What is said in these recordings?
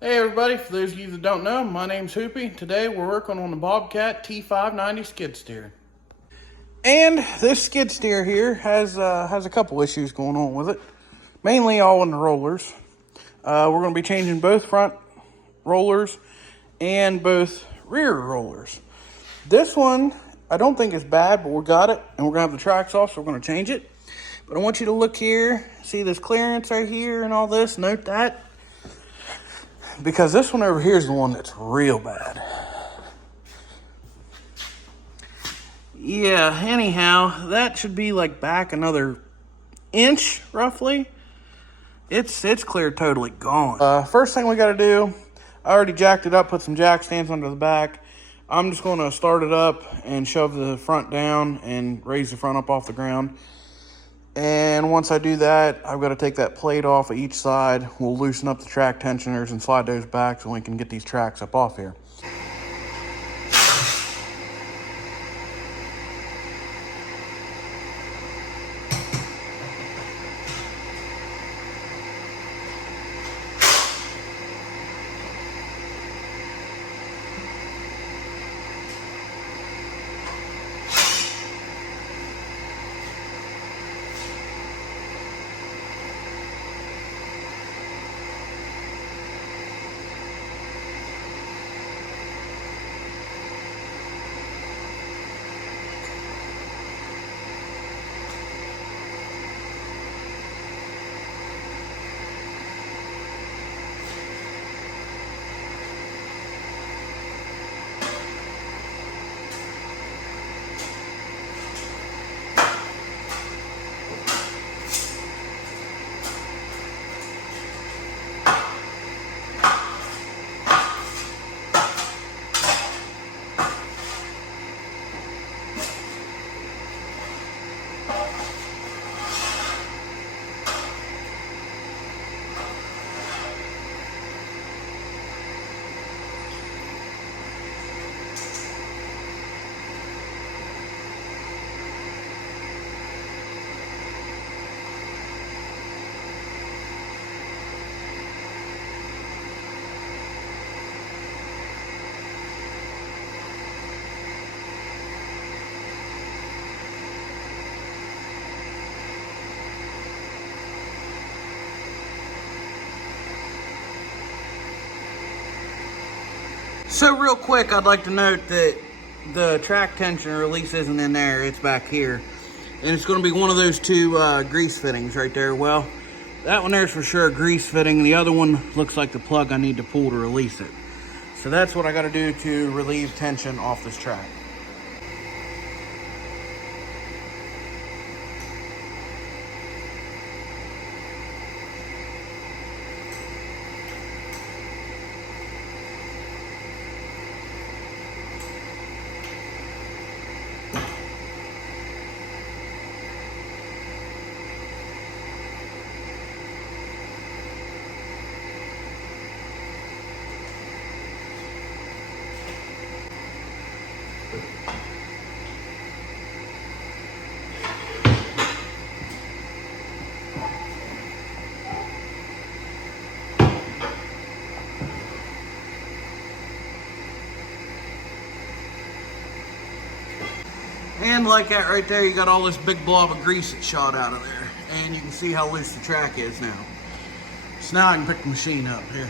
Hey everybody, for those of you that don't know, my name's Hoopy. Today we're working on the Bobcat T590 skid steer. And this skid steer here has a couple issues going on with it. Mainly all in the rollers. We're going to be changing both front rollers and both rear rollers. This one, I don't think is bad, but we got it and we're going to have the tracks off, so we're going to change it. But I want you to look here, see this clearance right here and all this, note that. Because this one over here is the one that's real bad. Yeah, anyhow, that should be like back another inch, roughly. It's clear totally gone. First thing we gotta do, I already jacked it up, put some jack stands under the back. I'm just gonna start it up and shove the front down and raise the front up off the ground. And once I do that, I've got to take that plate off of each side. We'll loosen up the track tensioners and slide those back so we can get these tracks up off here. So real quick, I'd like to note that the track tension release isn't in there, it's back here. And it's going to be one of those two grease fittings right there. Well, that one there is for sure a grease fitting. The other one looks like the plug I need to pull to release it. So that's what I got to do to relieve tension off this track. And like that right there, you got all this big blob of grease that shot out of there. And you can see how loose the track is now. So now I can pick the machine up here.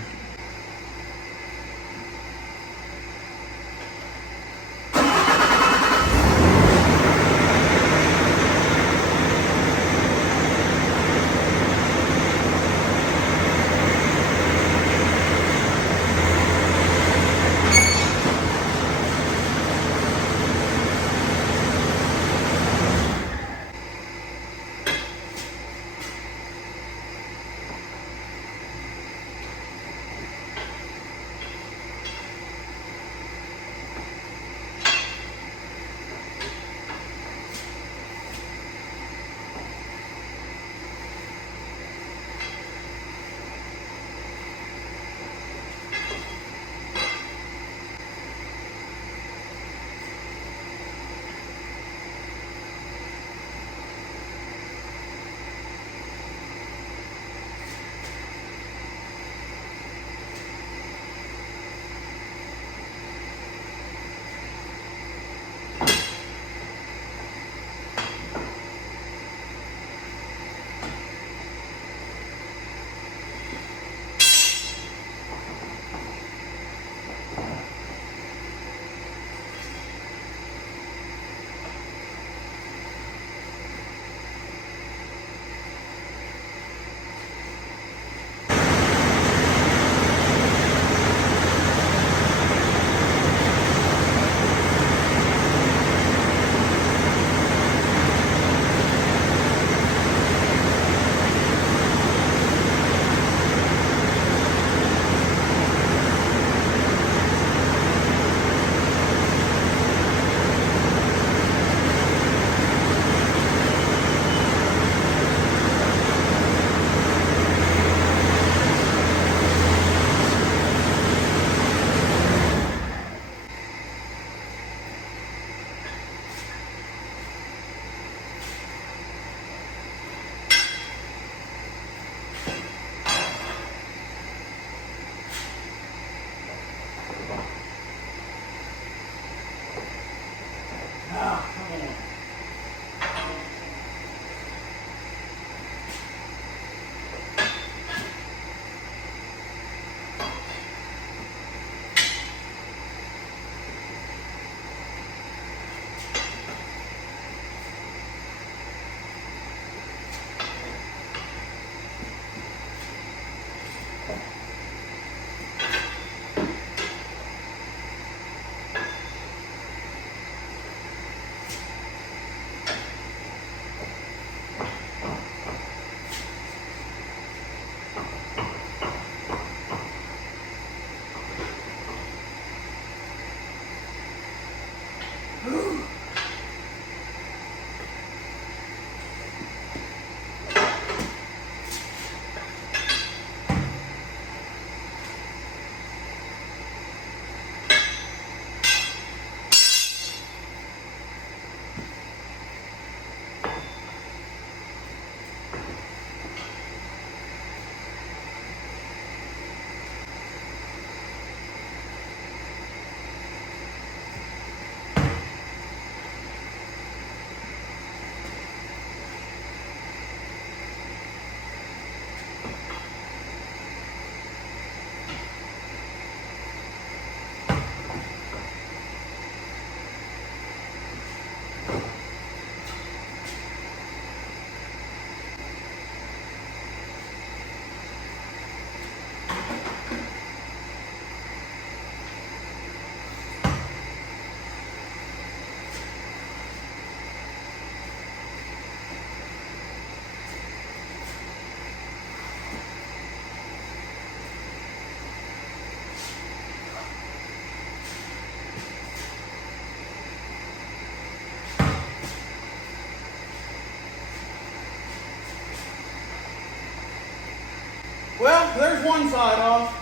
Well, there's one side off.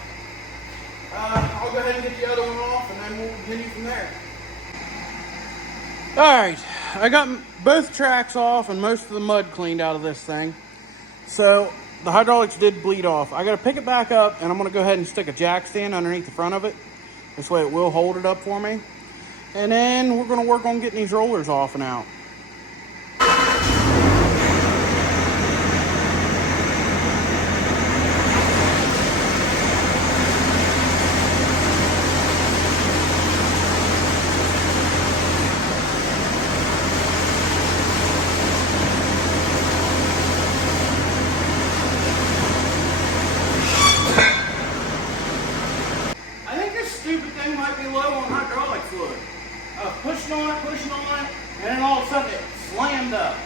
I'll go ahead and get the other one off, and then we'll continue from there. Alright, I got both tracks off and most of the mud cleaned out of this thing. So, the hydraulics did bleed off. I gotta pick it back up, and I'm gonna go ahead and stick a jack stand underneath the front of it. This way it will hold it up for me. And then we're gonna work on getting these rollers off and out. Stupid thing might be low on hydraulic fluid. Pushing on it, and then all of a sudden it slammed up.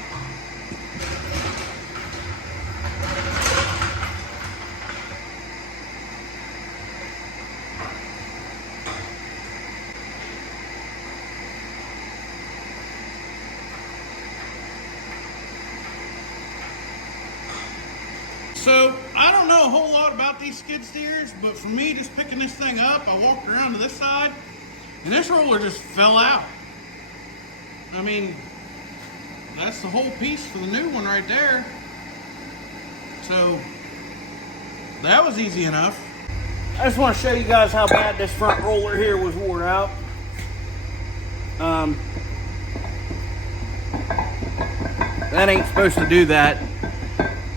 So, I don't know a whole lot about these skid steers, but for me, just picking this thing up, I walked around to this side, and this roller just fell out. I mean, that's the whole piece for the new one right there. So, that was easy enough. I just want to show you guys how bad this front roller here was wore out. That ain't supposed to do that.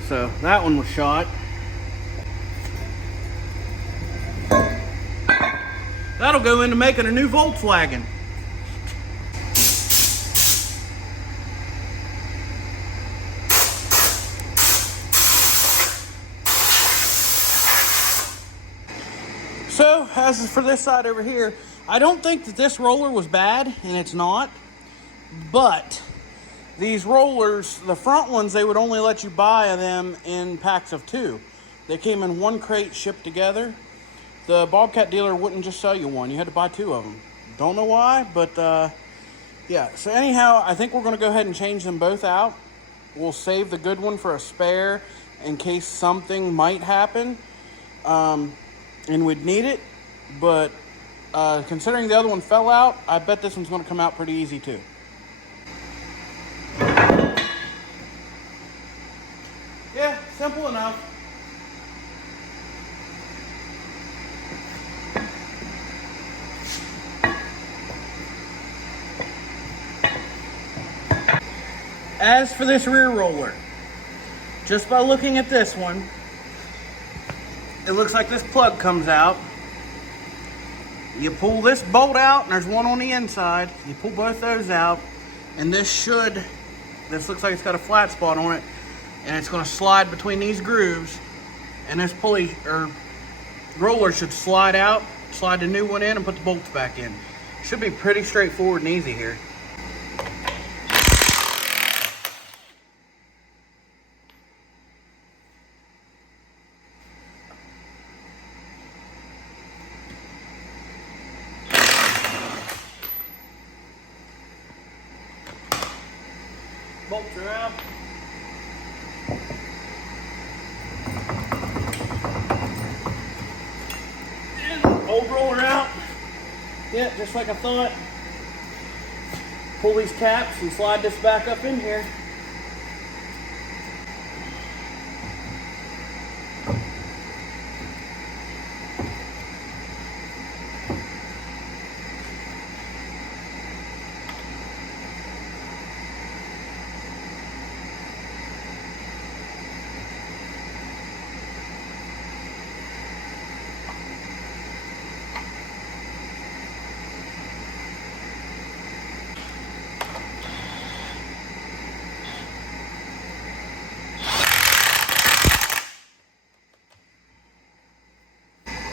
So that one was shot. That'll go into making a new Volkswagen. So, as for this side over here, I don't think that this roller was bad, and it's not, but these rollers, the front ones, they would only let you buy them in packs of 2. They came in one crate shipped together. The Bobcat dealer wouldn't just sell you one. You had to buy 2 of them. Don't know why, but yeah. So anyhow, I think we're going to go ahead and change them both out. We'll save the good one for a spare in case something might happen and we'd need it. But considering the other one fell out, I bet this one's going to come out pretty easy too. Yeah, simple enough. As for this rear roller, just by looking at this one, it looks like this plug comes out. You pull this bolt out, and there's one on the inside. You pull both those out, and this looks like it's got a flat spot on it. And it's going to slide between these grooves, and this pulley or roller should slide out, slide the new one in, and put the bolts back in. Should be pretty straightforward and easy here. Bolts are out. Old roller out. Yeah, just like I thought. Pull these caps and slide this back up in here.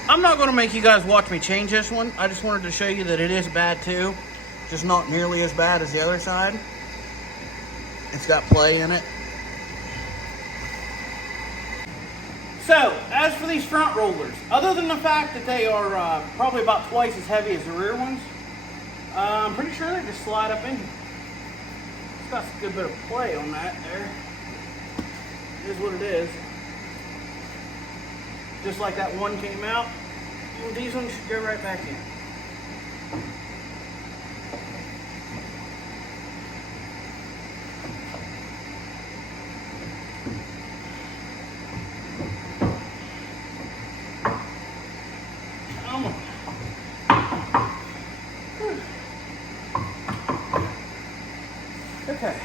I'm not going to make you guys watch me change this one. I just wanted to show you that it is bad too. Just not nearly as bad as the other side. It's got play in it. So, as for these front rollers, other than the fact that they are probably about twice as heavy as the rear ones, I'm pretty sure they just slide up in here. It's got a good bit of play on that there. It is what it is. just like that one came out. Well, these ones should go right back in. Come on. Okay.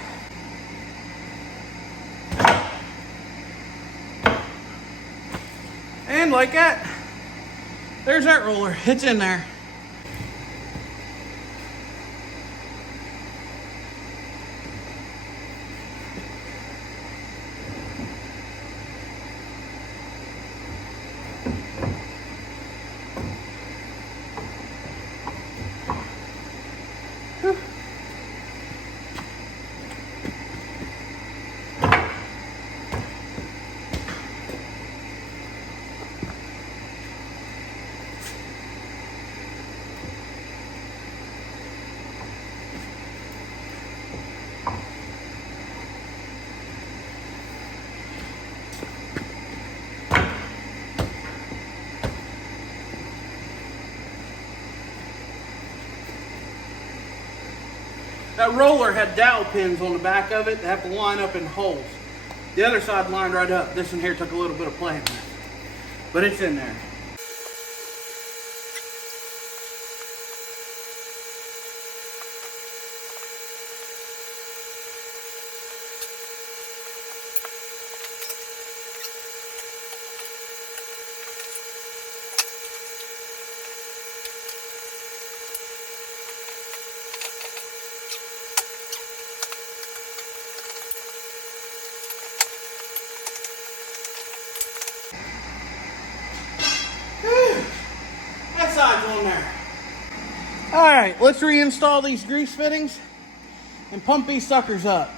And like that, there's that roller. It's in there. Whew. That roller had dowel pins on the back of it that have to line up in holes. The other side lined right up. This one here took a little bit of playing with, but it's in there. That side's on there. All right, let's reinstall these grease fittings and pump these suckers up.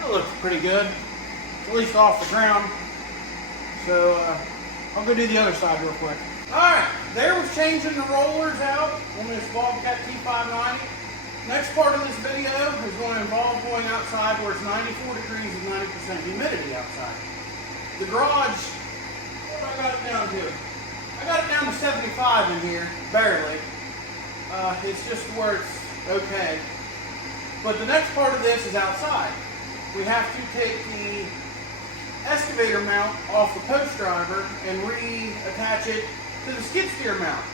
That looks pretty good, at least off the ground. So I'll go do the other side real quick. All right, there was changing the rollers out on this Bobcat T590. Next part of this video is going to involve going outside where it's 94 degrees and 90% humidity outside. The garage, what have I got it down to? I got it down to 75 in here, barely. It's just where it's okay. But the next part of this is outside. We have to take the excavator mount off the post driver and reattach it to the skid steer mount.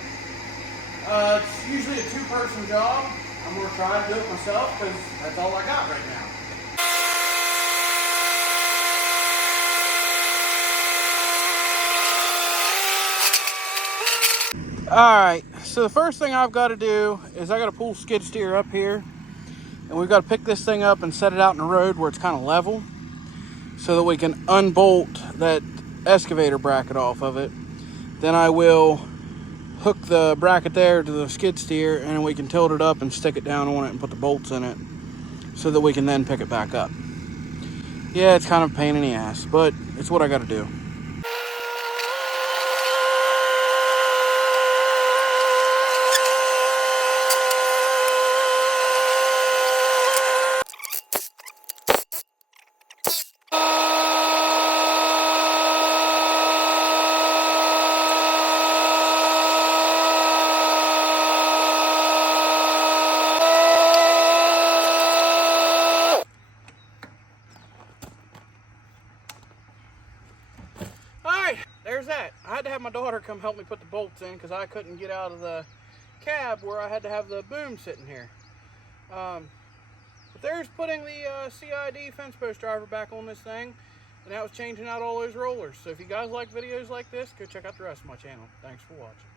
It's usually a two-person job. I'm going to try to do it myself because that's all I got right now. Alright, so the first thing I've got to do is I got to pull skid steer up here, and we've got to pick this thing up and set it out in the road where it's kind of level so that we can unbolt that excavator bracket off of it. Then I will hook the bracket there to the skid steer, and then we can tilt it up and stick it down on it and put the bolts in it so that we can then pick it back up. Yeah, it's kind of a pain in the ass, but it's what I got to do. There's that. I had to have my daughter come help me put the bolts in because I couldn't get out of the cab where I had to have the boom sitting here. But there's putting the CID fence post driver back on this thing, and that was changing out all those rollers. So if you guys like videos like this, go check out the rest of my channel. Thanks for watching.